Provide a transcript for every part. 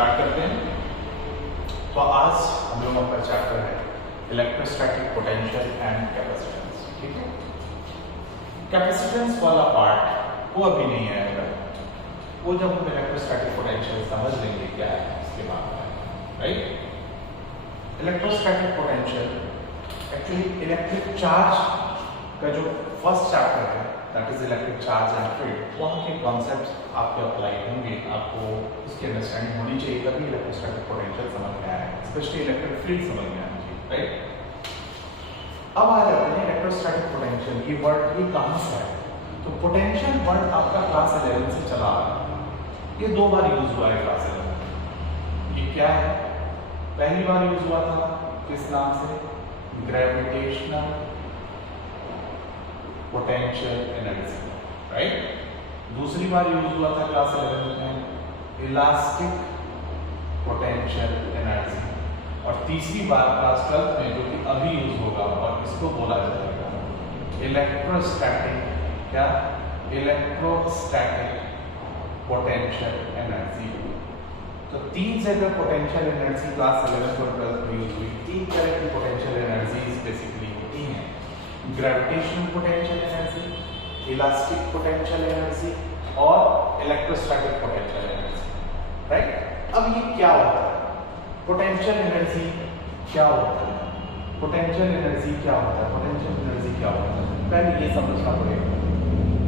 Start करते हैं। तो आज हम लोगों का चैप्टर है इलेक्ट्रोस्टैटिक पोटेंशियल एंड कैपेसिटेंस। ठीक है, कैपेसिटेंस वाला पार्ट वो अभी नहीं आएगा, वो जब हम इलेक्ट्रोस्टैटिक पोटेंशियल समझ लेंगे क्या है इसके बाद में, right. Electrostatic potential actually electric charge का जो फर्स्ट चैप्टर है that is electric charge and field, वहाँ के कॉन्सेप्ट्स आपके अप्लाई होंगे, आपको उसकी अंडरस्टैंडिंग होनी चाहिए, तभी इलेक्ट्रोस्टैटिक पोटेंशियल समझ में आए, स्पेशली इलेक्ट्रिक फील्ड समझ में आनी चाहिए, राइट। अब आ जाते हैं इलेक्ट्रोस्टैटिक पोटेंशियल, ये वर्ड ये कहाँ से है। तो पोटेंशियल वर्ड आपका क्लास 11 से चला आ रहा है, ये 2 बार यूज हुआ है क्लास 11। ये क्या है, पहली बार यूज हुआ था किस नाम से, ग्रेविटेशनल पोटेंशियल एनर्जी, राइट। दूसरी बार यूज हुआ था क्लास 11 में इलास्टिक पोटेंशियल एनर्जी, और तीसरी बार क्लास 12 में जो कि अभी यूज होगा और इसको बोला जाएगा इलेक्ट्रोस्टैटिक, क्या, इलेक्ट्रोस्टैटिक पोटेंशियल एनर्जी। तो 3 जगह पोटेंशियल एनर्जी क्लास 11 और 12 में यूज हुई। 3 तरह की पोटेंशियल एनर्जी बेसिकली होती हैं, gravitational potential energy, elastic potential energy और इलेक्ट्रोस्टैटिक पोटेंशियल एनर्जी, राइट। अब ये क्या होता है, पोटेंशियल एनर्जी क्या होता है, पोटेंशियल एनर्जी क्या होता है, पोटेंशियल एनर्जी क्या होता है, पहले ये समझना पड़ेगा।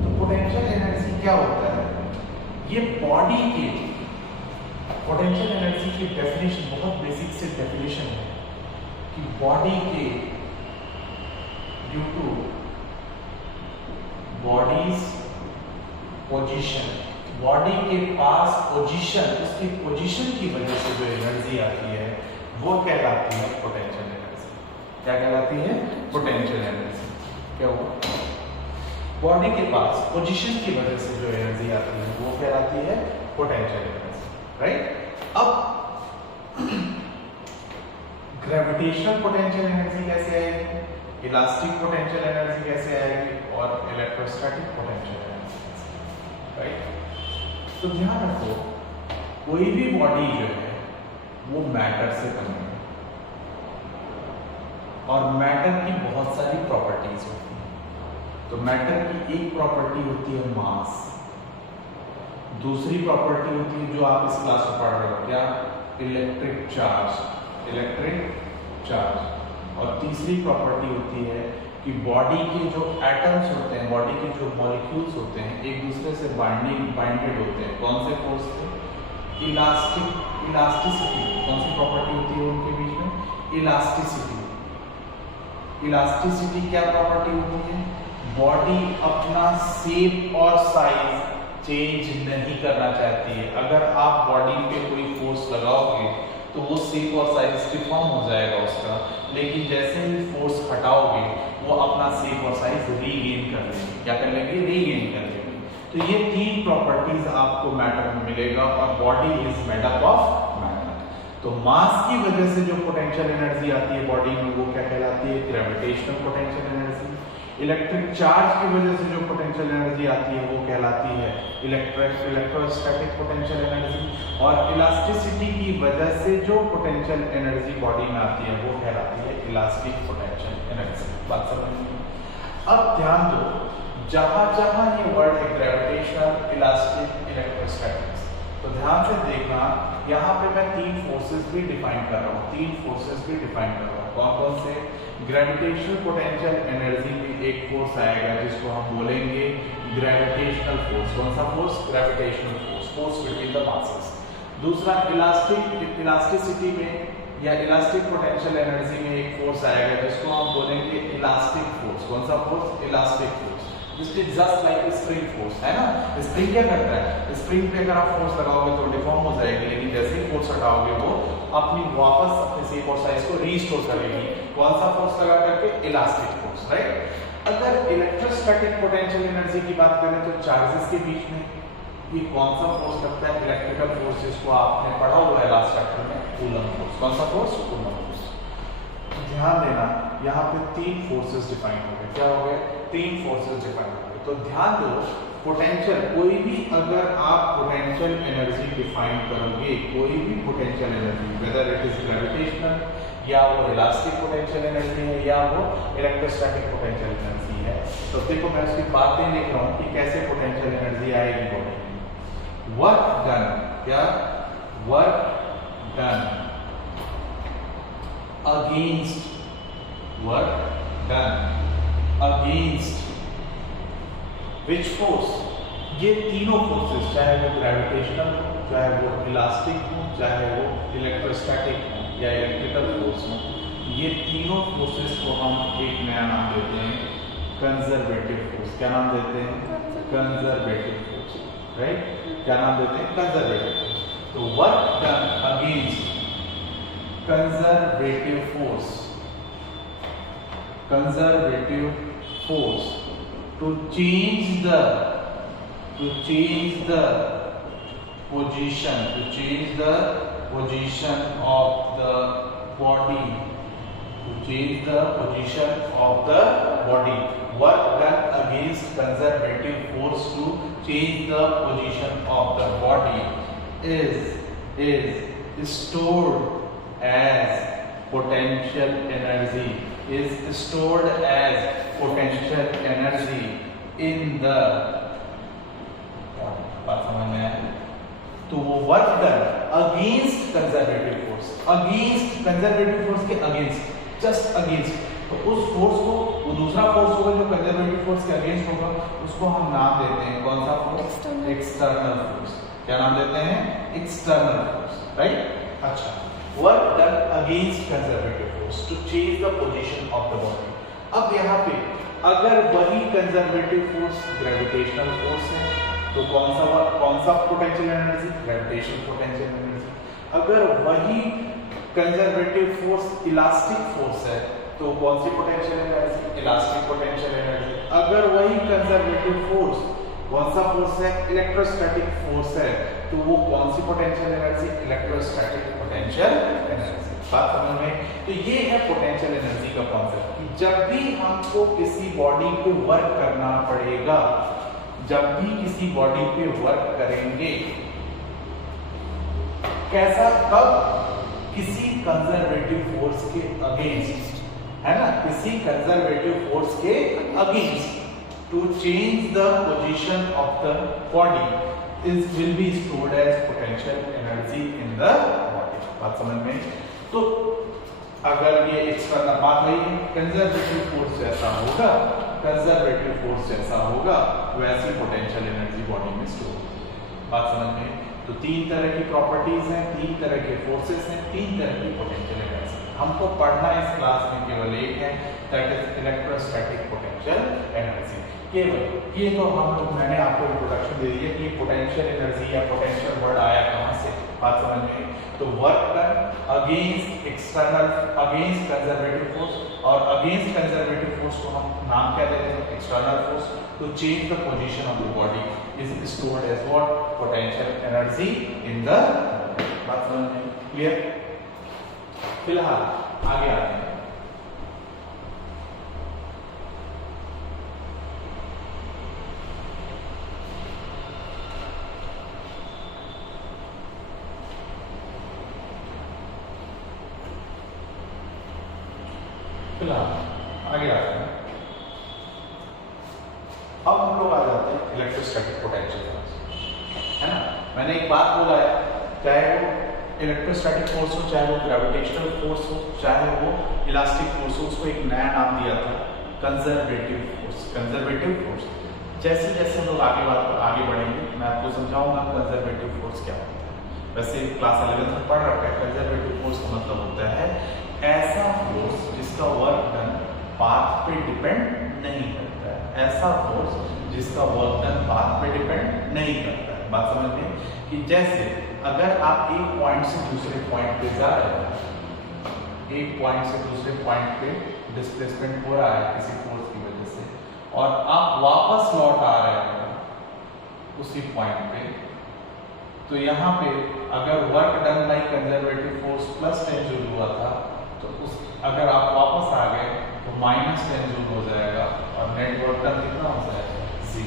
तो पोटेंशियल एनर्जी क्या होता है, ये बॉडी के पोटेंशियल एनर्जी की डेफिनेशन बहुत बेसिक से डेफिनेशन है कि बॉडी के due two bodies position, body के पास पोजीशन, उसकी पोजीशन की वजह से जो एनर्जी आती है वो कहलाती है पोटेंशियल एनर्जी। क्या कहलाती है, पोटेंशियल एनर्जी। क्या हुआ, बॉडी के पास पोजीशन की वजह से जो एनर्जी आती है वो कहलाती है पोटेंशियल एनर्जी, राइट। अब ग्रेविटेशनल पोटेंशियल एनर्जी कैसे आएगी, इलास्टिक पोटेंशियल एनर्जी कैसे आएगी और इलेक्ट्रोस्टैटिक पोटेंशियल एनर्जी, राइट। तो ध्यान रखो, कोई भी बॉडी जो है वो मैटर से बनी है और मैटर की बहुत सारी प्रॉपर्टीज होती हैं। तो मैटर की एक प्रॉपर्टी होती है मास, दूसरी प्रॉपर्टी होती है जो आप इस क्लास में पढ़ रहे हो, क्या, इलेक्ट्रिक चार्ज, इलेक्ट्रिक चार्ज, और तीसरी प्रॉपर्टी होती है कि बॉडी के जो एटम्स होते हैं, बॉडी के जो मॉलिक्यूल्स होते हैं एक दूसरे से बाइंडेड होते हैं, कौन से फोर्स से, इलास्टिसिटी। कौन सी प्रॉपर्टी होती है उनके बीच में, इलास्टिसिटी। इलास्टिसिटी क्या प्रॉपर्टी होती है, बॉडी अपना शेप और साइज चेंज नहीं करना चाहती है। अगर आप बॉडी पे कोई फोर्स लगाओगे तो वो शेप और साइज डिफॉर्म हो जाएगा उसका, लेकिन जैसे ही फोर्स हटाओगे वो अपना शेप और साइज रीगेन कर लेंगे। क्या कर लेंगे, रीगेन कर लेंगे। तो ये 3 प्रॉपर्टीज आपको मैटर में मिलेगा और body is made up of matter. तो मास की वजह से जो पोटेंशियल एनर्जी आती है बॉडी में वो क्या कहलाती है, gravitational potential energy. Electric charge की वजह से जो पोटेंशियल एनर्जी आती है वो कहलाती है इलेक्ट्रोस्टैटिक पोटेंशियल एनर्जी, और इलास्टिसिटी की वजह से जो पोटेंशियल एनर्जी बॉडी में आती है वो कहलाती है इलास्टिक पोटेंशियल एनर्जी। बात समझ में? अब ध्यान दो, जहां जहां ये वर्ड है ग्रेविटेशनल, इलास्टिक, इलेक्ट्रोस्टैटिक्स, तो ध्यान से देखना, यहाँ पे मैं 3 फोर्सेस भी डिफाइन कर रहा हूँ, 3 फोर्सेस भी डिफाइन कर रहा हूँ। कौन कौन से, ग्रेविटेशनल पोटेंशियल एनर्जी में एक फोर्स आएगा जिसको हम बोलेंगे ग्रेविटेशनल फोर्स। कौन सा force, gravitational force, force between the masses. दूसरा इलास्टिसिटी में या इलास्टिक पोटेंशियल एनर्जी में एक फोर्स आएगा जिसको हम बोलेंगे इलास्टिक फोर्स। कौन सा force, elastic force. Just like spring force है ना, स्प्रिंग क्या करता है, स्प्रिंग पे अगर आप फोर्स लगाओगे तो डिफॉर्म हो जाएगी, लेकिन जैसे ही फोर्स हटाओगे वो अपनी वापस अपने शेप और साइज को रीस्टोर करेगी। कौन सा फोर्स लगा करके, इलास्टिक फोर्स, राइट। अगर इलेक्ट्रोस्टैटिक पोटेंशियल एनर्जी की बात करें तो चार्जेस के बीच में ये कौन सा फोर्स लगता है, इलेक्ट्रिकल फोर्स, जिसको आपने पढ़ा हुआ है लास्ट चैप्टर में, कूलम फोर्स। कौन सा फोर्स, कूलम फोर्स। ध्यान देना, यहाँ पे 3 फोर्सेस डिफाइन हो गए। क्या हो गए, 3 फोर्सेस डिफाइन हो गए। तो ध्यान दो, पोटेंशियल कोई भी, अगर आप पोटेंशियल एनर्जी डिफाइन करोगे, कोई भी potential energy, whether it is gravitational या वो इलास्टिक पोटेंशियल एनर्जी है या वो इलेक्ट्रोस्टैटिक पोटेंशियल एनर्जी है, तो देखो मैं उसकी बातें लिख रहा हूँ कि कैसे पोटेंशियल एनर्जी आएगी बॉडी में। वर्क डन, क्या work done against, work done against which force, ये तीनों फोर्सेस, चाहे वो ग्रेविटेशनल हो, चाहे वो इलास्टिक हो, चाहे वो इलेक्ट्रोस्टैटिक हो या इलेक्ट्रिकल फोर्स हो, ये तीनों फोर्सेस को हम एक नया नाम देते हैं कंजर्वेटिव फोर्स। क्या नाम देते हैं? Conservative force, right? क्या नाम देते हैं? Conservative force. तो work done against conservative force, conservative force to change the position, to change the position of the body, to change the position of the body. Work done against conservative force to change the position of the body is stored as potential energy, is stored as potential energy in the, बात समझ में आया? तो वो work done against conservative force, against conservative force के against, just against, तो उस force को, वो दूसरा फोर्स होगा जो कंजर्वेटिव फोर्स के अगेंस्ट होगा, उसको हम नाम देते हैं कौन सा फोर्स? External force. क्या नाम देते हैं? External force, right? अच्छा, work done against conservative force to change the position of the body. अब यहाँ पे अगर वही कंजर्वेटिव फोर्स ग्रेविटेशनल फोर्स है तो कौन सा potential energy? Gravitational potential energy. अगर वही कंजर्वेटिव फोर्स इलास्टिक फोर्स है तो कौन सी potential energy? Elastic potential energy. अगर वही कंजर्वेटिव फोर्स कौन सा फोर्स है? इलेक्ट्रोस्टैटिक फोर्स है, तो वो कौन सी potential energy? Electrostatic potential energy. बात समझ में? तो ये है पोटेंशियल एनर्जी का कॉन्सेप्ट कि जब भी हमको किसी बॉडी को वर्क करना पड़ेगा, जब भी किसी बॉडी पे वर्क करेंगे, कैसा? कब? किसी कंजर्वेटिव फोर्स के अगेंस्ट, है ना? किसी कंजर्वेटिव फोर्स के against, to change the position of the body will be stored as potential energy in the body। बात समझ में? तो अगर ये एक्सटर्नल बात है, कंजर्वेटिव फोर्स जैसा होगा, कंजर्वेटिव फोर्स जैसा होगा, वैसी पोटेंशियल एनर्जी बॉडी में स्टोर होगी। बात समझ में? तो तीन तरह की प्रॉपर्टीज हैं, तीन तरह के फोर्सेस हैं, तीन तरह की पोटेंशियल एनर्जी। हमको पढ़ना इस क्लास में केवल एक है, that is electrostatic potential energy. केवल ये तो हम लोग, मैंने आपको इंट्रोडक्शन दे दिया कि पोटेंशियल एनर्जी या पोटेंशियल वर्ड आया कहां से, बात समझ में? तो work done against external, against conservative force, और अगेंस्ट कंजर्वेटिव फोर्स को हम नाम क्या देते हैं? External force. To change the position of the body is stored as what? Potential energy in the, बात समझ में? क्लियर? फिलहाल आगे आते हैं। आगे आते हैं। अब हम लोग आ जाते हैं इलेक्ट्रोस्टैटिक पोटेंशियल फोर्स, है ना? मैंने एक बात बोला है, चाहे वो इलेक्ट्रोस्टैटिक फोर्स हो, चाहे वो ग्रेविटेशनल फोर्स हो, चाहे वो इलास्टिक फोर्स हो, उसको एक नया नाम दिया था कंजर्वेटिव फोर्स। कंजर्वेटिव फोर्स, जैसे जैसे हम लोग आगे बढ़ेंगे मैं आपको समझाऊंगा कंजर्वेटिव फोर्स क्या होता है। वैसे क्लास 11 में पढ़ रखा है। कंजर्वेटिव फोर्स का मतलब होता है ऐसा फोर्स जिसका वर्क डन पाथ पे डिपेंड नहीं करता है, ऐसा फोर्स जिसका वर्क डन पाथ पे डिपेंड नहीं करता है। बात समझ में? कि जैसे अगर आप एक पॉइंट से दूसरे पॉइंट पे जा रहे हैं, एक पॉइंट से दूसरे पॉइंट पे डिस्प्लेसमेंट हो रहा है किसी फोर्स की वजह से, और आप वापस लौट आ रहे हैं उसी पॉइंट पे, तो यहाँ पे अगर work done by conservative force plus 10 joule हुआ था, तो उस अगर आप वापस आ गए तो -10 जूल हो जाएगा और नेट वर्क डन कितना हो जाएगा? 0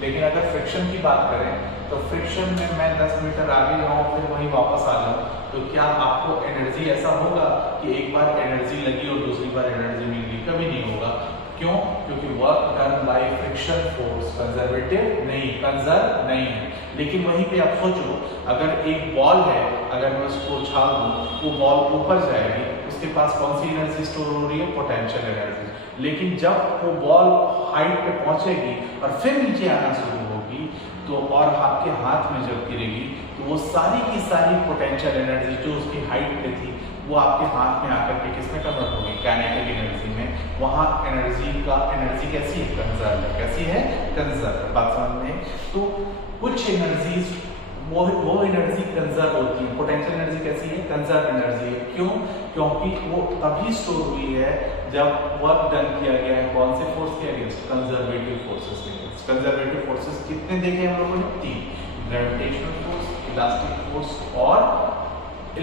लेकिन अगर फ्रिक्शन की बात करें तो फ्रिक्शन में मैं 10 मीटर आगे जाऊँ फिर वहीं वापस आ जाऊँ, तो क्या आपको एनर्जी ऐसा होगा कि एक बार एनर्जी लगी और दूसरी बार एनर्जी मिल गई? कभी नहीं होगा। क्यों? क्योंकि work done by friction force conservative नहीं, कंजर्व नहीं है। लेकिन वहीं पे आप सोचो, अगर एक बॉल है, अगर मैं उसको उछाल दूं, वो बॉल ऊपर जाएगी, उसके पास कौन सी एनर्जी स्टोर हो रही है? Potential energy. लेकिन जब वो बॉल हाइट पे पहुंचेगी और फिर नीचे आना शुरू होगी, तो और आपके हाथ में जब गिरेगी तो वो सारी की सारी पोटेंशियल एनर्जी जो उसकी हाइट पे थी वो आपके हाथ में आकर के किसमें कन्वर्ट होगी? काइनेटिक एनर्जी में। वहाँ एनर्जी कैसी है? कंजर्व है। कैसी है? कंजर्व। बात समझ में? तो कुछ एनर्जीज वो एनर्जी कंजर्व होती है। पोटेंशियल एनर्जी कैसी है? कंजर्व एनर्जी है। क्यों? क्योंकि वो तभी स्टोर हुई है जब वर्क डन किया गया है कौन से फोर्स के अगेंस्ट? कंजर्वेटिव फोर्सेस के अगेंस्ट। कंजर्वेटिव फोर्सेस कितने देखे हम लोगों ने? 3, ग्रेविटेशनल फोर्स, इलास्टिक फोर्स और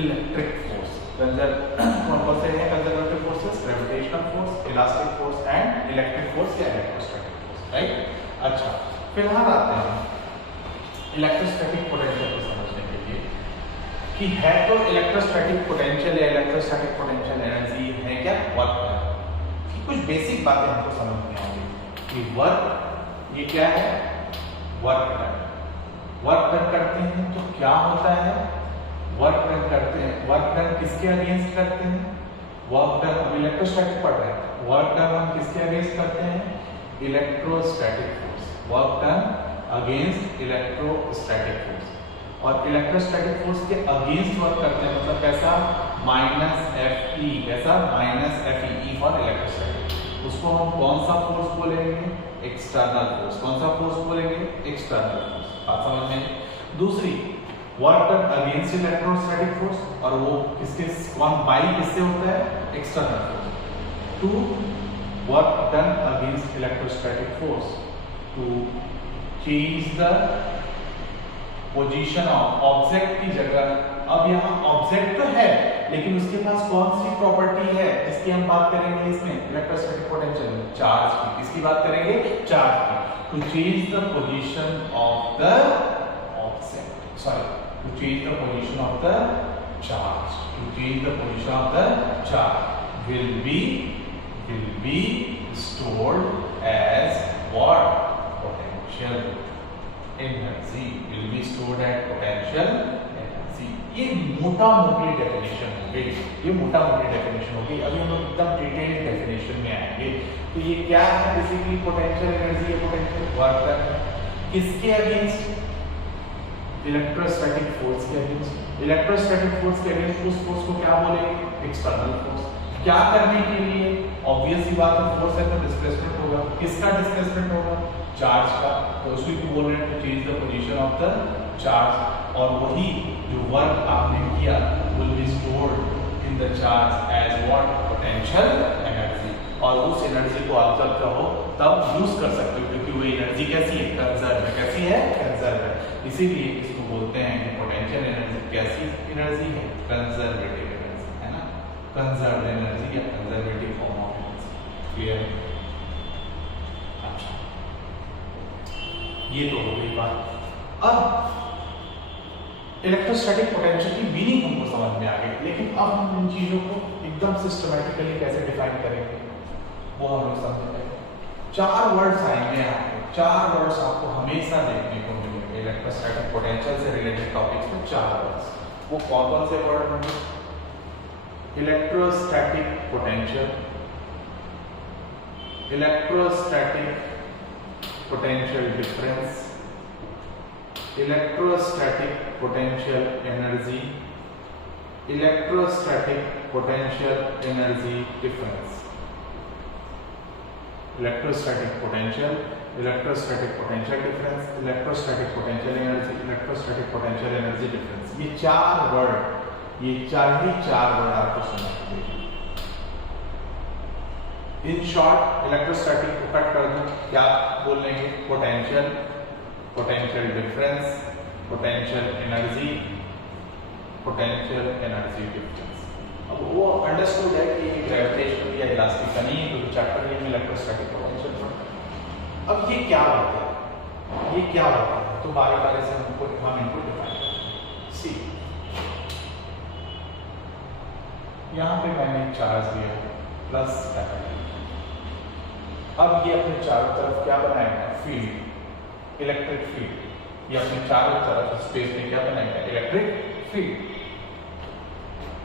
इलेक्ट्रिक फोर्स। कौन से हैं conservative forces? Gravitational force, elastic force and electric force या इलेक्ट्रोस्टैटिक फोर्स, राइट? अच्छा, फिलहाल आते हैं इलेक्ट्रोस्टैटिक पोटेंशियल को समझने के लिए कि है तो इलेक्ट्रोस्टैटिक पोटेंशियल या इलेक्ट्रोस्टैटिक पोटेंशियल एनर्जी है क्या? Work done. कुछ बेसिक बातें हमको समझनी होंगी कि वर्क ये क्या है? Work done. वर्क डन करते हैं तो क्या होता है? वर्क डन करते हैं, वर्क डन किसके अगेंस्ट करते हैं? वर्क डन, अब इलेक्ट्रोस्टैटिक पढ़ रहे हैं, वर्क डन हम किसके अगेंस्ट करते हैं? Electrostatic force. Work done against electrostatic force. और इलेक्ट्रोस्टैटिक फोर्स के अगेंस्ट वर्क करते हैं, मतलब कैसा? -Fe। कैसा? -Fe for electrostatic. उसको हम कौन सा फोर्स बोलेंगे? External force. कौन सा फोर्स बोलेंगे? External force. बात समझ में? दूसरी, work done against electrostatic force, और वो किसके बाई किससे होता है? External force. 2, work done against electrostatic force to change the position of object की जगह। अब यहाँ ऑब्जेक्ट तो है लेकिन उसके पास कौन सी प्रॉपर्टी है जिसकी हम बात करेंगे इसमें इलेक्ट्रोस्टैटिक पोटेंशियल में? चार्ज की। किसकी बात करेंगे? चार्ज की। To change the position of the object, sorry, to change the position of the charge, to change the position of the charge will be stored as what? Potential energy will be stored as potential energy। ये मोटा मोटी definition हो गई, ये मोटा मोटी definition हो गई। अभी हम लोग एकदम डिटेल्ड डेफिनेशन में आएंगे। तो ये क्या है? बेसिकली पोटेंशियल एनर्जी या पोटेंशियल वर्क डन किसके अगेंस्ट? इलेक्ट्रोस्टैटिक फोर्स के अगेंस्ट। इलेक्ट्रोस्टैटिक फोर्स के अगेंस्ट उस फोर्स को क्या बोलेंगे? External force. क्या करने के लिए? ऑब्वियस सी बात है, फोर्स है तो डिस्प्लेसमेंट होगा। किसका डिस्प्लेसमेंट होगा? चार्ज का। तो उसको भी बोल रहे हैं to change the position of the charge. और वही जो वर्क आपने किया will be stored in the charge as what? Potential energy. और उस एनर्जी को आप जब चाहो तब यूज कर सकते हो, क्योंकि वो एनर्जी कैसी है? कंजर्व है। कैसी है? कंजर्व है। इसीलिए इसको बोलते हैं कि पोटेंशियल एनर्जी कैसी एनर्जी है? कंजर्वेटिव एनर्जी, है ना? कंजर्व एनर्जी या conservative form of energy. Clear? अच्छा, ये तो हो गई बात। अब इलेक्ट्रोस्टैटिक पोटेंशियल की मीनिंग हमको समझ में आ गई, लेकिन अब हम इन चीजों को एकदम सिस्टमैटिकली कैसे डिफाइन करेंगे वो हम लोग समझेंगे। 4 वर्ड्स आएंगे आपको, 4 वर्ड्स आपको हमेशा देखने को मिलेंगे इलेक्ट्रोस्टैटिक पोटेंशियल से रिलेटेड टॉपिक्स में। 4 वर्ड्स, वो कौन कौन से वर्ड होंगे? Electrostatic potential, electrostatic potential difference, electrostatic potential energy, electrostatic potential energy difference. Electrostatic potential, electrostatic potential difference, electrostatic potential energy, electrostatic potential energy difference. ये 4 वर्ड, ये 4 word आपको समझ चाहिए। इन शॉर्ट इलेक्ट्रोस्टैटिक को कट कर दूं, क्या बोल लेंगे? Potential, potential difference, potential energy, potential energy difference. अब वो अंडरस्टूड है कि ये ग्रेविटेशनल या इलास्टिक का नहीं है, क्योंकि चैप्टर में इलेक्ट्रोस्टैटिक पोटेंशियल पढ़ते हैं। अब ये क्या होता है? ये क्या होता है, तो बारी बारी से हम इनको डिफाइन करेंगे। सी यहाँ पे मैंने चार्ज लिया प्लस कैपिटल, अब ये अपने चारों तरफ क्या बनाएगा, फील्ड, इलेक्ट्रिक फील्ड। ये अपने चारों तरफ स्पेस में क्या बनाएगा, इलेक्ट्रिक फील्ड।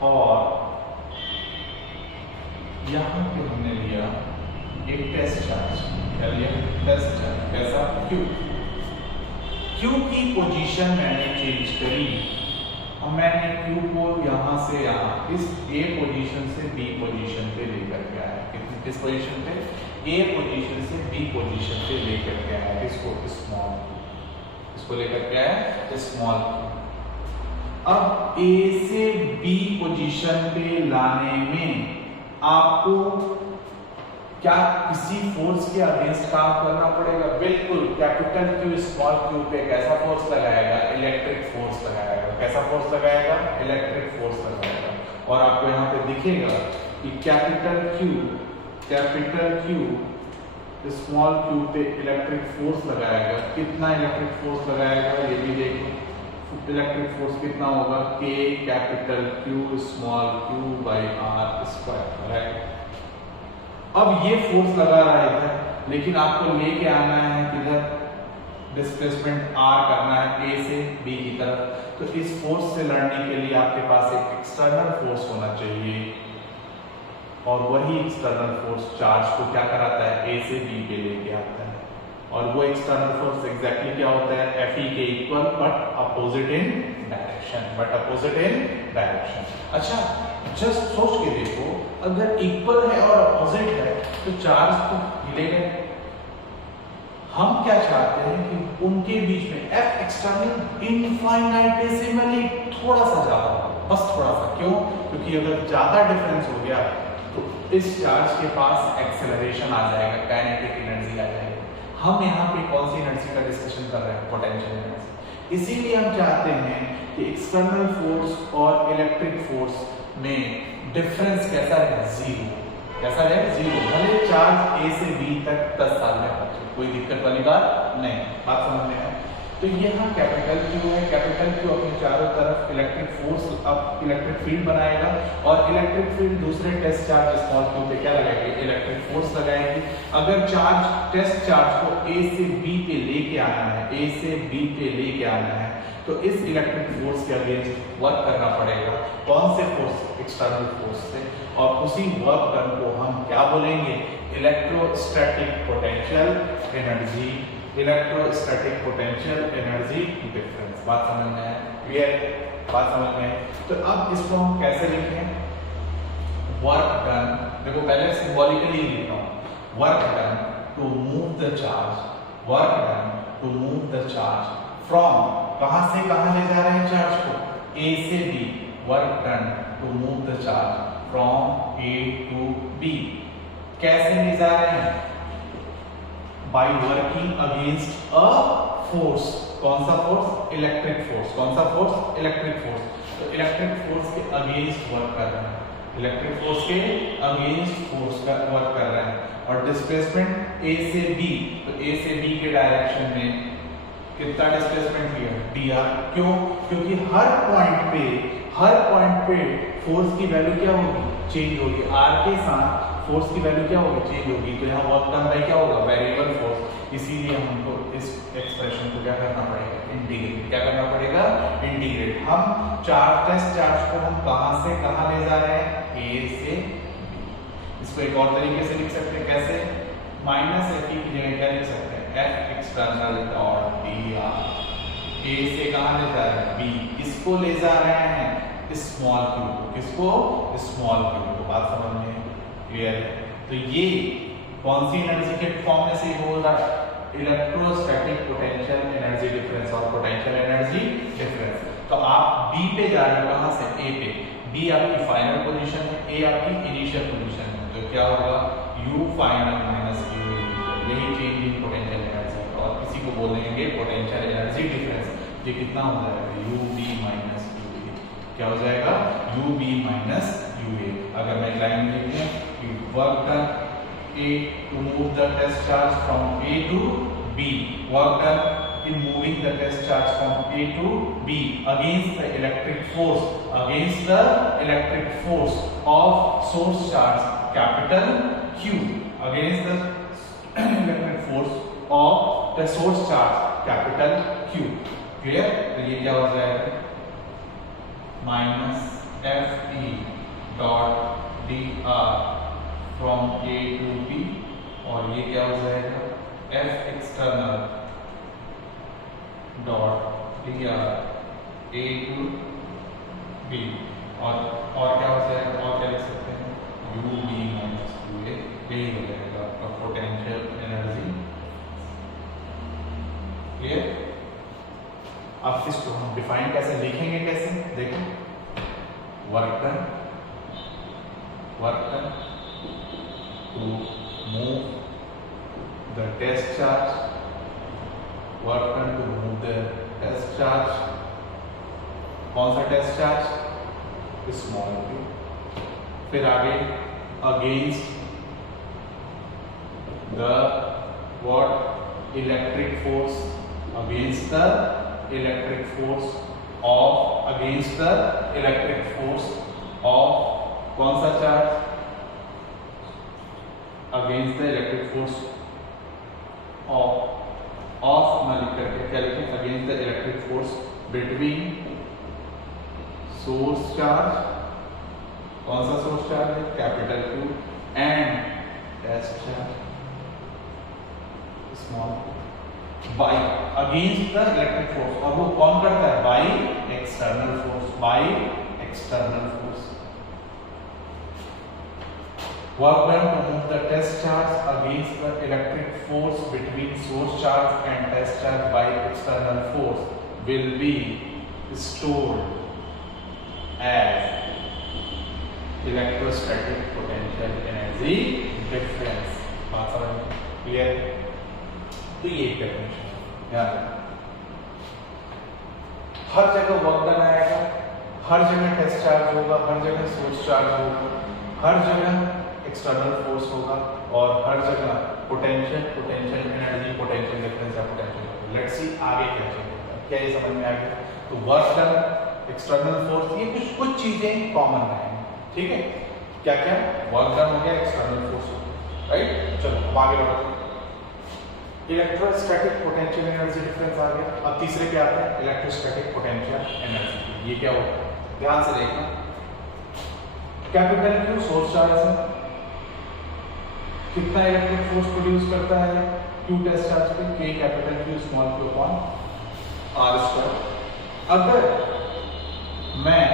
और यहाँ पे हमने लिया एक टेस्ट चार्ज, क्या लिया, टेस्ट चार्ज, कैसा, Q। Q की पोजीशन मैंने चेंज करी, अब मैंने Q को यहाँ से यहाँ इस A पोजीशन से B पोजीशन पे लेकर के आया, किस पोजीशन पे, A पोजीशन से B पोजीशन पे लेकर के आया, इसको स्मॉल, इसको लेकर के आया स्मॉल। अब A से B पोजीशन पे लाने में आपको क्या किसी फोर्स के अगेंस्ट काम करना पड़ेगा, बिल्कुल। कैपिटल Q स्मॉल q पे कैसा फोर्स लगाएगा, इलेक्ट्रिक फोर्स लगाएगा, कैसा फोर्स लगाएगा, इलेक्ट्रिक फोर्स लगाएगा। और आपको यहाँ पे दिखेगा कि कैपिटल Q स्मॉल q पे इलेक्ट्रिक फोर्स लगाएगा, कितना इलेक्ट्रिक फोर्स लगाएगा, ये भी देखो, इलेक्ट्रिक फोर्स कितना होगा, K capital Q small q by r square, right. अब ये फोर्स लगा रहा है इधर, लेकिन आपको लेके आना है किधर, डिस्प्लेसमेंट r करना है A से B की तरफ। तो इस फोर्स से लड़ने के लिए आपके पास एक एक्सटर्नल फोर्स होना चाहिए, और वही एक्सटर्नल फोर्स चार्ज को क्या कराता है, A से B पे लेके आता है। और वो एक्सटर्नल फोर्स एग्जैक्टली क्या होता है, Fe के equal but opposite in direction, अच्छा जस्ट सोच के देखो, अगर इक्वल है और अपोजिट है तो चार्ज तो हिलेगा। हम क्या चाहते हैं कि उनके बीच में F एक्सटर्नल इनफाइनाइटेसिमली थोड़ा सा ज्यादा हो, बस थोड़ा सा। क्यों, क्योंकि अगर ज्यादा डिफरेंस हो गया तो इस चार्ज के पास एक्सेलरेशन आ जाएगा, काइनेटिक एनर्जी आ जाएगी। हम यहाँ पे कौन सी एनर्जी का डिस्कशन कर रहे हैं, पोटेंशियल एनर्जी। इसीलिए हम चाहते हैं कि एक्सटर्नल फोर्स और इलेक्ट्रिक फोर्स में डिफरेंस कैसा है, जीरो, कैसा है, जीरो। भले चार्ज A से B तक 10 साल में पहुंचे, कोई दिक्कत वाली बात नहीं, बात समझ में है। तो यहाँ कैपिटल Q है, कैपिटल Q अपने चारों तरफ इलेक्ट्रिक फोर्स, अब इलेक्ट्रिक फील्ड बनाएगा, और इलेक्ट्रिक फील्ड दूसरे टेस्ट चार्ज स्मॉल q पे क्या लगाएगी, इलेक्ट्रिक फोर्स लगाएगी। अगर चार्ज टेस्ट चार्ज को A से B पे लेके आना है, A से B पे लेके आना है, तो इस इलेक्ट्रिक फोर्स के अगेंस्ट वर्क करना पड़ेगा, कौन से फोर्स, एक्सटर्नल फोर्स से। और उसी वर्क डन को हम क्या बोलेंगे, electrostatic potential energy, electrostatic potential energy difference. बात समझ में है, क्लियर, बात समझ में है। तो अब इसको हम कैसे लिखें, वर्क डन, देखो पहले सिंबॉलिकली लिखता हूं, work done to move the charge, work done to move the charge from, कहां से कहां ले जा रहे हैं चार्ज को, A से B, work done to move the charge from A to B। कैसे ले जा रहे हैं, by working against a force, कौन सा फोर्स, इलेक्ट्रिक फोर्स, कौन सा फोर्स, इलेक्ट्रिक फोर्स। तो इलेक्ट्रिक फोर्स के अगेंस्ट वर्क कर रहे हैं, इलेक्ट्रिक फोर्स के अगेंस्ट फोर्स का वर्क कर रहे हैं। और डिस्प्लेसमेंट A से B, तो A से B के डायरेक्शन में कितना डिस्प्लेसमेंट लिया, dr। क्यों, क्योंकि हर पॉइंट पे फोर्स की वैल्यू क्या होगी, चेंज होगी, r के साथ फोर्स की वैल्यू क्या होगी, चेंज होगी। तो यहाँ वर्क डन बाय क्या होगा, वेरिएबल फोर्स। इसीलिए हमको इस एक्सप्रेशन को क्या करना पड़ेगा, इंटीग्रेट, क्या करना पड़ेगा, इंटीग्रेट। हम टेस्ट चार्ज को हम कहां से कहां ले जा रहे हैं, A से B। इसको एक और तरीके से लिख सकते हैं, कैसे, माइनस F की जगह क्या लिख सकते हैं, F external dot dr। A से कहां ले जा रहे हैं, B, किसको ले जा रहे हैं, स्मॉल q को, किसको, स्मॉल q को। बात समझ में क्लियर है। तो ये कौन सी एनर्जी के फॉर्म में से बोल रहा है, इलेक्ट्रोस्टैटिक पोटेंशियल एनर्जी डिफरेंस और पोटेंशियल एनर्जी डिफरेंस। तो आप B पे जा रहे हो, कहां से, A पे, B आपकी फाइनल पोजीशन है, A आपकी इनिशियल पोजीशन है। तो क्या होगा, U final minus U initial, यही चेंज इन पोटेंशियल एनर्जी। और किसी को बोल देंगे पोटेंशियल एनर्जी डिफरेंस। ये कितना हो जाएगा, UB माइनस UA, क्या हो जाएगा, UB माइनस UA। अगर मैं लाइन लिख दूं, work done A to move the test charge from A to B, work done moving the test charge from A to B against the electric force of source charge capital Q against the electric force of the source charge capital Q. Clear? तो ये क्या हो जाएगा minus FE dot dr from A to B और ये क्या हो जाएगा F external dot dr A to B और क्या हो जाएगा और क्या लिख सकते हैं U B माइनस 2A यही हो जाएगा आपका पोटेंशियल एनर्जी। क्लियर? अब इसको हम डिफाइन कैसे लिखेंगे, कैसे देखो work done to move the test charge, work done to move the test charge. कौन सा टेस्ट चार्ज? Small q। फिर आगे against the what electric force, against the electric force of कौन सा चार्ज? against the electric force of ना लिख करके क्या लिखें against the electric force between source charge, कौन सा source charge है capital Q and test charge small by against the electric force और वो कौन करता है by external force। work done to move the test charge against the electric force between source charge and test charge by external force will be stored as electrostatic potential energy difference। बात समझ में clear? तो ये एक definition है याद रखना। हर जगह वर्क डन आएगा, हर जगह टेस्ट चार्ज होगा, हर जगह सोर्स चार्ज होगा, हर जगह एक्सटर्नल फोर्स होगा और हर जगह पोटेंशियल एनर्जी, पोटेंशियल डिफरेंस या पोटेंशियल। लेट्स सी आगे क्या चलेगा, क्या ये समझ में आ गया? तो वर्क डन, एक्सटर्नल फोर्स, ये कुछ चीजें कॉमन रहेंगी। ठीक है, क्या क्या? वर्क डन हो गया, एक्सटर्नल फोर्स हो गया, राइट? चलो अब आगे बढ़ते हैं। इलेक्ट्रोस्टैटिक पोटेंशियल एनर्जी डिफरेंस आ गया। अब तीसरे पे आते हैं इलेक्ट्रोस्टैटिक पोटेंशियल एनर्जी। ये क्या होता है? ध्यान से देखना, कैपिटल Q सोर्स चार्ज है, कितना इलेक्ट्रिक फोर्स प्रोड्यूस करता है Q टेस्ट चार्ज पे? K capital Q small q upon r square. अगर मैं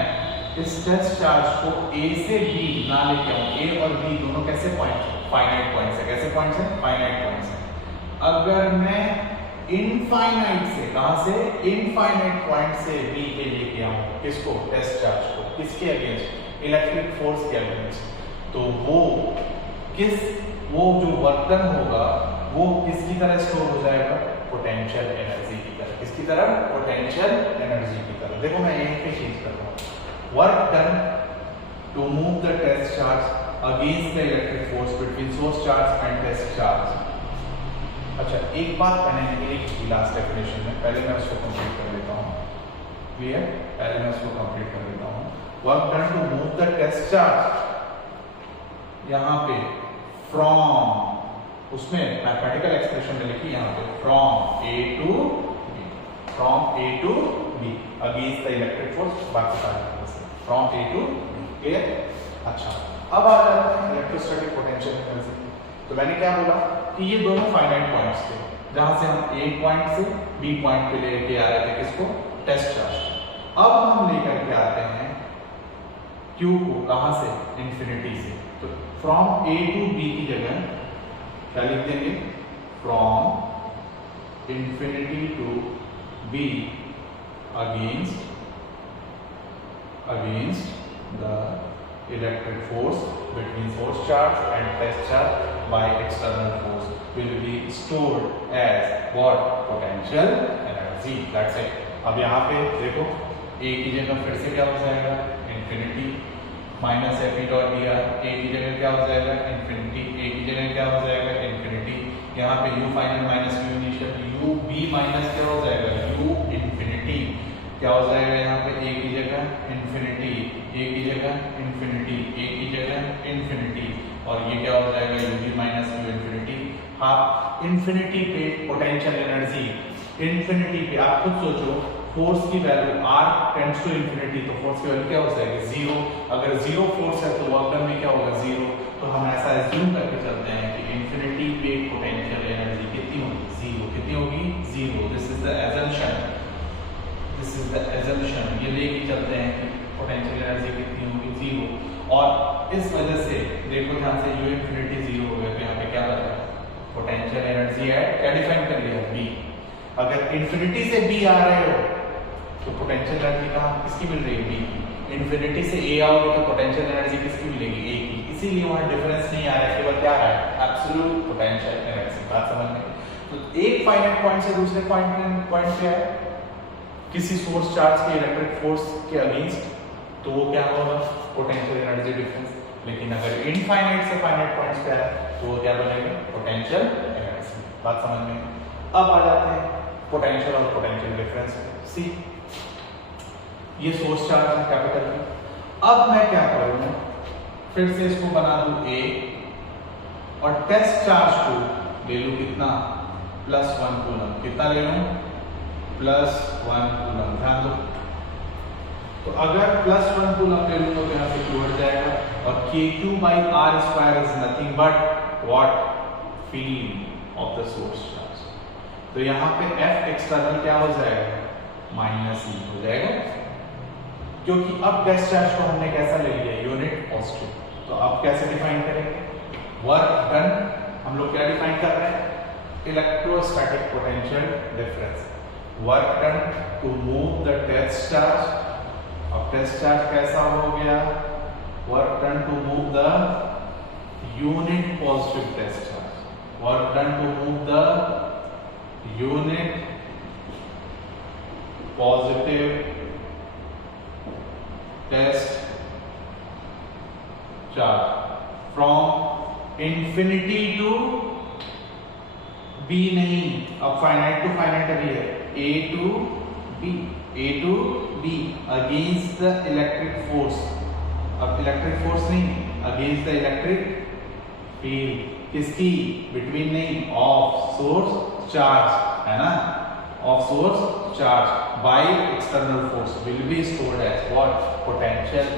इस टेस्ट चार्ज को A से B ना लेके आऊं, A और B दोनों कैसे पॉइंट्स? फाइनाइट पॉइंट्स है। कैसे पॉइंट्स है? फाइनाइट पॉइंट्स है। अगर मैं इनफाइनाइट से, कहां से? इनफाइनाइट पॉइंट से B पे लेके आऊं किसको? टेस्ट चार्ज को। किसके अगेंस्ट? इलेक्ट्रिक फोर्स के अगेंस्ट। तो वो जो वर्क डन होगा वो किसकी तरह स्टोर हो जाएगा? पोटेंशियल एनर्जी की तरह। किसकी तरह? पोटेंशियल एनर्जी की तरह। देखो मैं यहीं पे चीज कर रहा हूं, work done to move the test charge against the electric force between source charge and test charge. अच्छा, एक बात मैंने एक लास्ट डेफिनेशन में, पहले मैं उसको कंप्लीट कर लेता हूँ। क्लियर? पहले मैं उसको कंप्लीट कर लेता हूँ। Work done to move the test charge, यहाँ पे फ्रॉम, उसमें मैथमेटिकल एक्सप्रेशन में लिखी यहाँ पे from A to B against the electric force, बाकी सारे from A to B। Clear? अच्छा, अब आ जाते हैं इलेक्ट्रोस्टैटिक पोटेंशियल एनर्जी। तो मैंने क्या बोला कि ये दोनों फाइनाइट पॉइंट्स थे, जहां से हम A पॉइंट से B पॉइंट पे लेके आ रहे थे किसको? Test charge. अब हम लेकर के आते हैं Q को, कहां से? इंफिनिटी से। तो फ्रॉम A to B की जगह क्या लिख देंगे? From infinity to B against the electric force between source charge and test charge by external force will be stored as what? Potential energy। That's it। अब यहाँ पे देखो A की जगह फिर से क्या हो जाएगा? Infinity minus FE dot dr। A की जगह क्या हो जाएगा? इंफिनिटी। A की जगह क्या हो जाएगा? इंफिनिटी। यहाँ पे U final minus U initial, U B minus क्या हो जाएगा? क्या हो जाएगा यहाँ पे a की जगह इंफिनिटी, a की जगह इंफिनिटी, a की जगह इंफिनिटी, और ये क्या हो जाएगा ub माइनस u इंफिनिटी। आप इंफिनिटी पे पोटेंशियल एनर्जी, इंफिनिटी पे आप खुद सोचो, फोर्स की value r tends to infinity, तो फोर्स की वैल्यू क्या हो जाएगी जीरो। अगर जीरो फोर्स है तो वर्क डन में क्या होगा जीरो। तो हम ऐसा एज्यूम करके चलते हैं कि इंफिनिटी पे पोटेंशियल एनर्जी कितनी होगी जीरो। कितनी होगी zero. This is the assumption, this is the assumption, ये लेके चलते हैं कि पोटेंशियल एनर्जी कितनी होगी जीरो। और इस वजह से देखो ध्यान से u इंफिनिटी जीरो हो गया, तो यहाँ पे क्या बचा पोटेंशियल एनर्जी एट, क्या डिफाइन कर लिया b। अगर इंफिनिटी से b आ रहे हो तो पोटेंशियल एनर्जी कहाँ किसकी मिल रही है b की। इंफिनिटी से a आओगे तो पोटेंशियल एनर्जी किसकी मिलेगी a की। इसीलिए वहां डिफरेंस नहीं आ रहा है, केवल क्या आ रहा है एब्सोल्यूट पोटेंशियल एनर्जी। बात समझ में। तो एक फाइनाइट पॉइंट से दूसरे पॉइंट पे है किसी सोर्स चार्ज के इलेक्ट्रिक फोर्स के अगेंस्ट, तो वो क्या होगा पोटेंशियल एनर्जी डिफरेंस। लेकिन अगर इनफाइनाइट से फाइनाइट पॉइंट्स पे है तो वो क्या बनेगा पोटेंशियल एनर्जी। बात समझ में। अब आ जाते हैं पोटेंशियल और पोटेंशियल डिफरेंस। सी ये सोर्स चार्ज है कैपिटल में। अब मैं क्या करूंगा, फिर से इसको बना दूं A और टेस्ट चार्ज को ले लूं कितना +1 कूलम। कितना ले लूं +1 कूलम। ध्यान दो, तो अगर +1 कूलम ले लूं तो यहाँ से Q हट जाएगा, और KQ/R² is nothing but what field of the source charge. तो यहाँ पे F एक्सटर्नल क्या हो जाएगा -E हो जाएगा, क्योंकि अब टेस्ट चार्ज को हमने कैसा ले लिया यूनिट पॉजिटिव। तो अब कैसे डिफाइन करेंगे वर्क डन। हम लोग क्या डिफाइन कर रहे हैं electrostatic potential difference. Work done to move the test charge. अब टेस्ट चार्ज कैसा हो गया work done to move the unit positive test charge. Work done to move the unit positive test charge from infinity to b। नहीं, अब finite to finite अभी है a to b against the electric force. अब electric force नहीं, against the electric field. किसकी between नहीं, of source charge है ना, of source charge by external force will be stored as what potential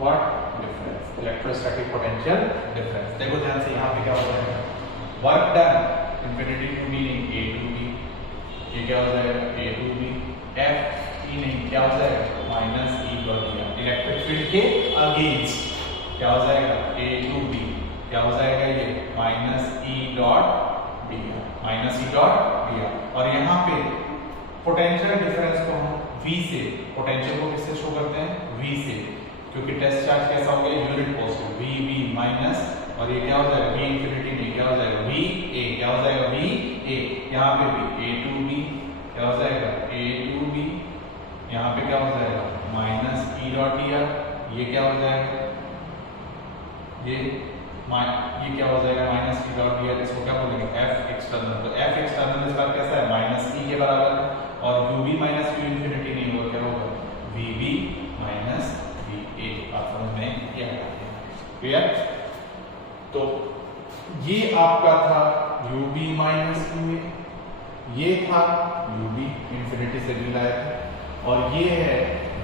what difference, electrostatic potential difference। देखो ध्यान से यहाँ पे क्या हो जाएगा work done infinity to b नहीं a टू b, ये क्या हो जाएगा a to b। F e नहीं क्या हो जाएगा -e कर दिया इलेक्ट्रिक फील्ड के अगेंस्ट, क्या हो जाएगा a टू b, क्या हो जाएगा ये -e डॉट dr। और यहाँ पे पोटेंशियल डिफरेंस को हम v से, पोटेंशियल को किससे शो करते हैं v से, क्योंकि टेस्ट चार्ज कैसा हो गया यूनिट पॉजिटिव v माइनस, और ये क्या हो जाएगा v इंफिनिटी में क्या हो जाएगा v a, क्या हो जाएगा v a। यहाँ पे भी a टू b क्या हो जाएगा a टू b, यहाँ पे क्या हो जाएगा -e डॉट dr। ये क्या हो जाएगा ये क्या हो जाएगा -e डॉट dr। इसको क्या बोलेंगे f एक्सटर्नल। तो f एक्सटर्नल इस बार कैसा है -e के बराबर है, और ub माइनस u इंफिनिटी नहीं होगा, क्या होगा vb माइनस va। आप समझ में क्या क्लियर। तो ये आपका था ub माइनस ua, ये था ub इंफिनिटी से भी लाया था, और ये है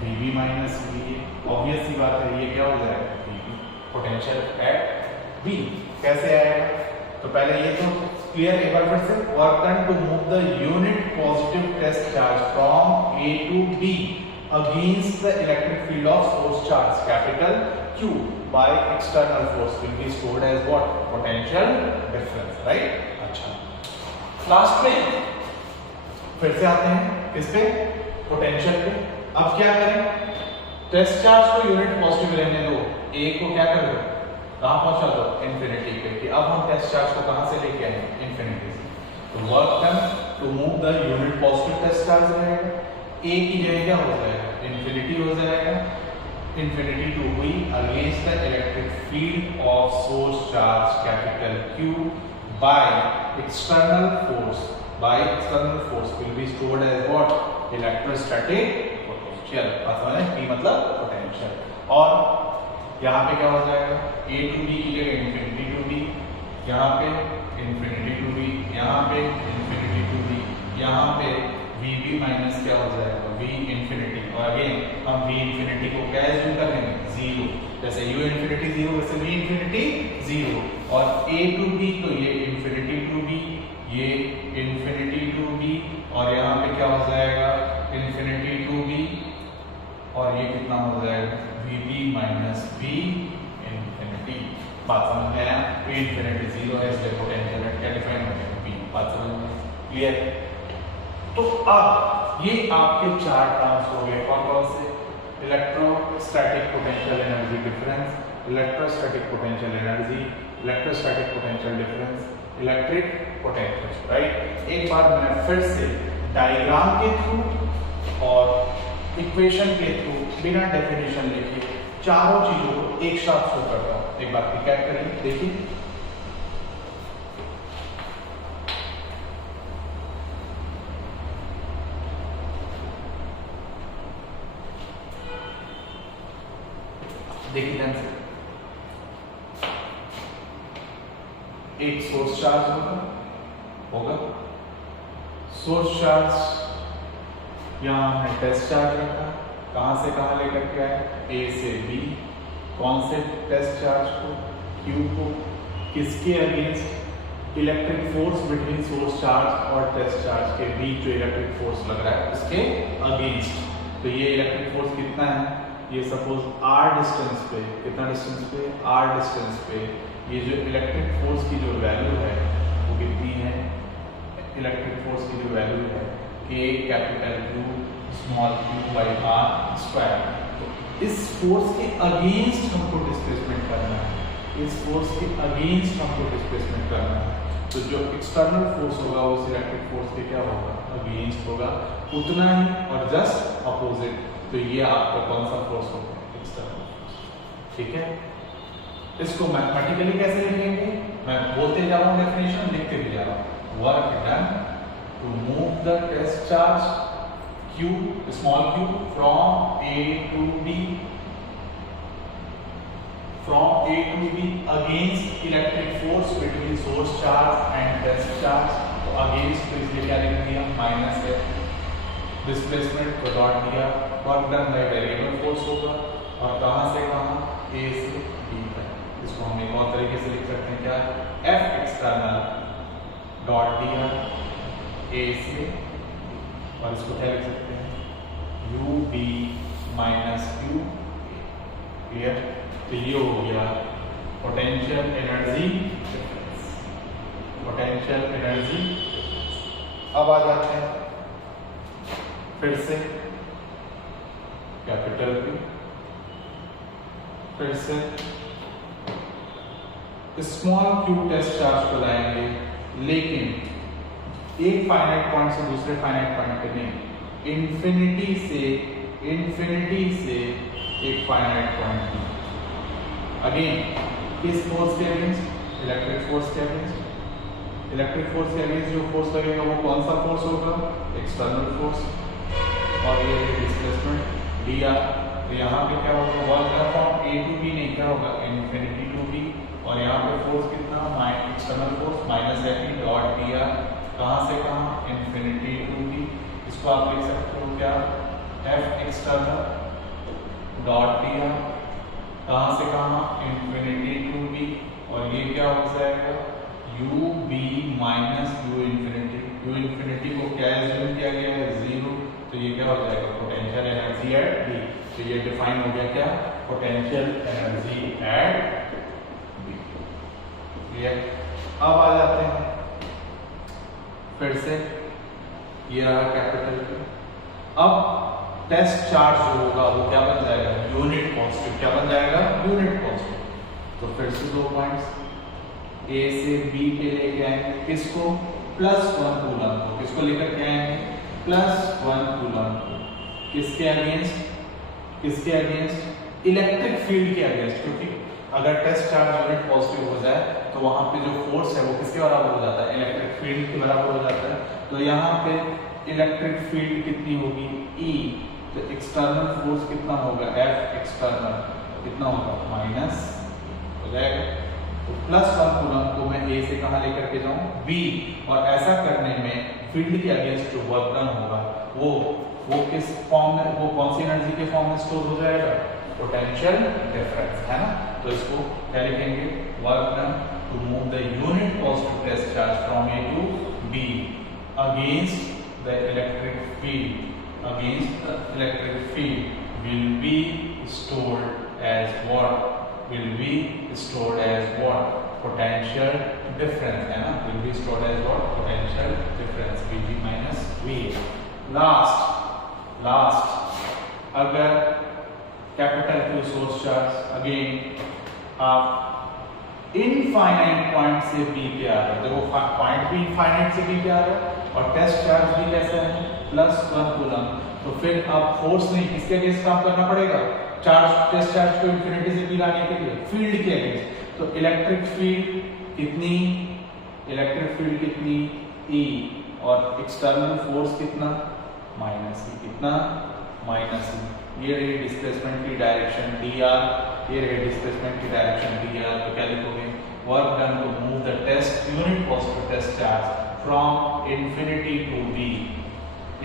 vb माइनस va। ऑब्वियस सी बात है ये क्या हो जाएगा vb पोटेंशियल एट b। कैसे आएगा, तो पहले ये तो क्लियर एक बार फिर से work done to move the unit positive test charge from a to b against the electric field of source charge capital Q by external force will be stored as what potential difference, right। अच्छा last में फिर से आते हैं किस पे potential पे। अब क्या करें टेस्ट चार्ज को यूनिट पॉजिटिव रहने दो, a को क्या कर दो कहां पहुंचा दो इंफिनिटी पे, कि अब हम टेस्ट चार्ज को कहां से लेके आए इंफिनिटी से। तो work done to move the unit positive test charge रहेगा, a की जगह क्या हो जाएगा इंफिनिटी हो जाएगा, infinity to b against the electric field of source charge capital Q by external force will be stored as what electrostatic potential, P मतलब potential. और यहाँ पे क्या हो जाएगा, A to B की जगह इंफिनिटी टू B, यहाँ पे इंफिनिटी टू B, यहाँ पे इंफिनिटी टू B, यहाँ पे VB माइनस क्या हो जाएगा, V इंफिनिटी। और अगेन हम V इंफिनिटी को क्या एज्यूम कर लेंगे, 0। जैसे U इंफिनिटी 0 वैसे V इंफिनिटी 0। और A टू B तो ये इंफिनिटी टू B, ये इंफिनिटी टू B, और यहाँ पे क्या हो जाएगा, इंफिनिटी टू B, और ये कितना हो जाएगा, VB माइनस V इंफिनिटी। बात समझ में आया, V इंफिनिटी 0 है इसलिए पोटेंशियल क्या डिफाइन हो गया, P। बात समझ में क्लियर। तो अब ये आपके 4 टर्म्स हो गए, कौन कौन से, electrostatic potential energy difference, electrostatic potential energy, electrostatic potential difference, electric potential, right. एक बार मैं फिर से डायग्राम के थ्रू और इक्वेशन के थ्रू बिना डेफिनेशन लिखे चारों चीजों को एक साथ शो करता हूं। एक बार रिकैप करिए, देखिए देखिए ध्यान से, एक सोर्स चार्ज होगा, सोर्स चार्ज यहां हमने टेस्ट चार्ज रखा, कहां से कहां लेकर के आए, ए से बी। कौन से टेस्ट चार्ज को, क्यू को, किसके against, electric force between source charge और टेस्ट चार्ज के बीच जो इलेक्ट्रिक फोर्स लग रहा है उसके अगेंस्ट। तो ये इलेक्ट्रिक फोर्स कितना है, ये सपोज r डिस्टेंस पे, कितना डिस्टेंस पे, r डिस्टेंस पे, ये जो इलेक्ट्रिक फोर्स की जो वैल्यू है वो कितनी है, इलेक्ट्रिक फोर्स की जो वैल्यू है K capital Q small q by r square. तो इस फोर्स के अगेंस्ट हमको डिस्प्लेसमेंट करना है, इस फोर्स के अगेंस्ट हमको डिस्प्लेसमेंट करना है। तो जो एक्सटर्नल फोर्स होगा उस इलेक्ट्रिक फोर्स के क्या होगा, अगेंस्ट होगा, उतना ही और जस्ट अपोजिट। तो ये आपका कौन सा फोर्स होगा, एक्सटर्नल फोर्स, ठीक है। इसको मैथमेटिकली कैसे लिखेंगे, मैं बोलते जा रहा हूं डेफिनेशन, लिखते भी जा रहा हूं। Work done to move the test charge q small q from A to B, from A to B against electric force between source charge and test charge। तो against तो इसलिए क्या लिख दिया, माइनस है, डिस्प्लेसमेंट को डॉट दिया, work done by variable force होगा, और कहां से कहां, A से B तक। इसको हम एक और तरीके से लिख सकते हैं, क्या, F एक्सटर्नल डॉट दिया A से, और इसको क्या लिख सकते हैं, UB माइनस Q। क्लियर। तो ये हो गया potential energy difference, potential energy. अब आ जाते हैं फिर से कैपिटल P, फिर से स्मॉल q टेस्ट चार्ज को लाएंगे, लेकिन एक फाइनाइट पॉइंट से दूसरे फाइनाइट पॉइंट पे नहीं, इंफिनिटी से एक फाइनाइट पॉइंट। अगेन किस फोर्स के अगेंस्ट, इलेक्ट्रिक फोर्स के अगेंस्ट। इलेक्ट्रिक फोर्स के अगेंस्ट जो फोर्स लगेगा वो कौन सा फोर्स होगा, एक्सटर्नल फोर्स, और ये डिस्प्लेसमेंट दिया। तो यहाँ पे क्या होगा, work done from A to B नहीं, क्या होगा, इंफिनिटी टू B, और यहाँ पे फोर्स कितना, external force minus F dot दिया, कहाँ से कहाँ, इंफिनिटी टू B। इसको आप लिख सकते हो क्या, F एक्सटर्नल डॉट दिया, कहाँ से कहाँ, इंफिनिटी टू B, और ये क्या हो जाएगा, UB minus U infinity. U infinity को क्या एज्यूम किया गया है, 0। तो ये क्या हो जाएगा, पोटेंशियल एनर्जी एट B। तो ये डिफाइन हो गया क्या, potential energy at B। Clear. अब आ जाते हैं फिर से, ये रहा कैपिटल P। अब टेस्ट चार्ज जो होगा वो क्या बन जाएगा, यूनिट पॉजिटिव। क्या बन जाएगा, यूनिट पॉजिटिव। तो फिर से 2 पॉइंट्स, A से B पे लेके आएंगे, किसको, +1 कूलम को, किसको लेकर के आएंगे, +1 कूलम को, किसके अगेंस्ट, किसके अगेंस्ट, इलेक्ट्रिक फील्ड के अगेंस्ट। क्योंकि अगर टेस्ट चार्ज यूनिट पॉजिटिव हो जाए तो वहां पे जो फोर्स है वो किसके बराबर हो जाता है, इलेक्ट्रिक फील्ड के बराबर हो जाता है। तो यहाँ पे इलेक्ट्रिक फील्ड कितनी होगी, E तो एक्सटर्नल फोर्स कितना होगा, F एक्सटर्नल कितना होगा, माइनस हो जाएगा। तो +1 कूलम को मैं A से कहाँ लेकर के जाऊँ, B, और ऐसा करने में फील्ड के अगेंस्ट जो वर्क डन होगा वो किस फॉर्म में, वो कौन सी एनर्जी के फॉर्म में स्टोर हो जाएगा, पोटेंशियल डिफरेंस, है ना। तो इसको क्या लिखेंगे, work done to move the unit positive test charge from A to B against the electric field, against the electric field will be stored as what, will be stored as what, potential difference, है ना, will be stored as what, potential difference, VB minus VA। Last अगर capital Q source charge again आप infinite point से B पे आ रहे हो, देखो point भी इनफाइनाइट से B पे आ रहा है और टेस्ट चार्ज भी कैसा है, +1 कूलम, तो फिर अब फोर्स नहीं, किसके अगेंस्ट काम करना पड़ेगा, चार्ज, टेस्ट चार्ज को इंफिनिटी से B लाने के लिए फील्ड के अगेंस्ट। तो इलेक्ट्रिक फील्ड कितनी, E, और एक्सटर्नल फोर्स कितना, -E, कितना, -E। ये रही डिस्प्लेसमेंट की डायरेक्शन dr, ये रही डिस्प्लेसमेंट की डायरेक्शन dr। तो क्या लिखोगे, work done to move the test unit positive test charge from infinity to B,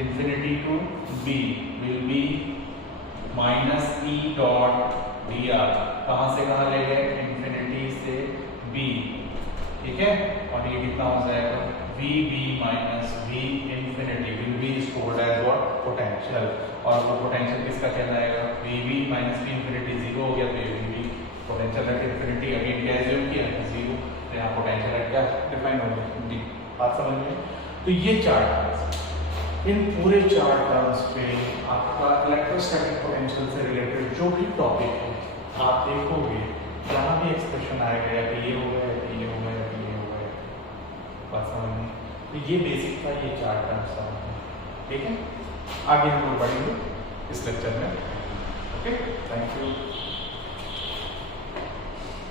infinity to B will be minus E dot dr। कहाँ से कहाँ ले गए, इंफिनिटी से B, ठीक है। और ये कितना हो जाएगा, VB minus V infinity will be stored as what, potential। और वो पोटेंशियल किसका कहलाएगा, VB minus V infinity 0 हो गया, तो ये VB potential at infinity again क्या एज्यूम किया, 0। तो यहाँ पोटेंशियल एट क्या डिफाइन हो गया, बात समझ में। तो ये चार टर्म्स, इन पूरे चार टर्म्स पे आपका इलेक्ट्रोस्टैटिक पोटेंशियल से रिलेटेड जो भी टॉपिक है आप देखोगे, जहाँ भी एक्सप्रेशन आएगा कि ये हो गया, ये हो गया, ये हो गया, बात समझ में। तो ये बेसिक था, ये चार टर्म्स समझ में, ठीक है। आगे हम लोग बढ़ेंगे इस लेक्चर में, ओके, थैंक यू।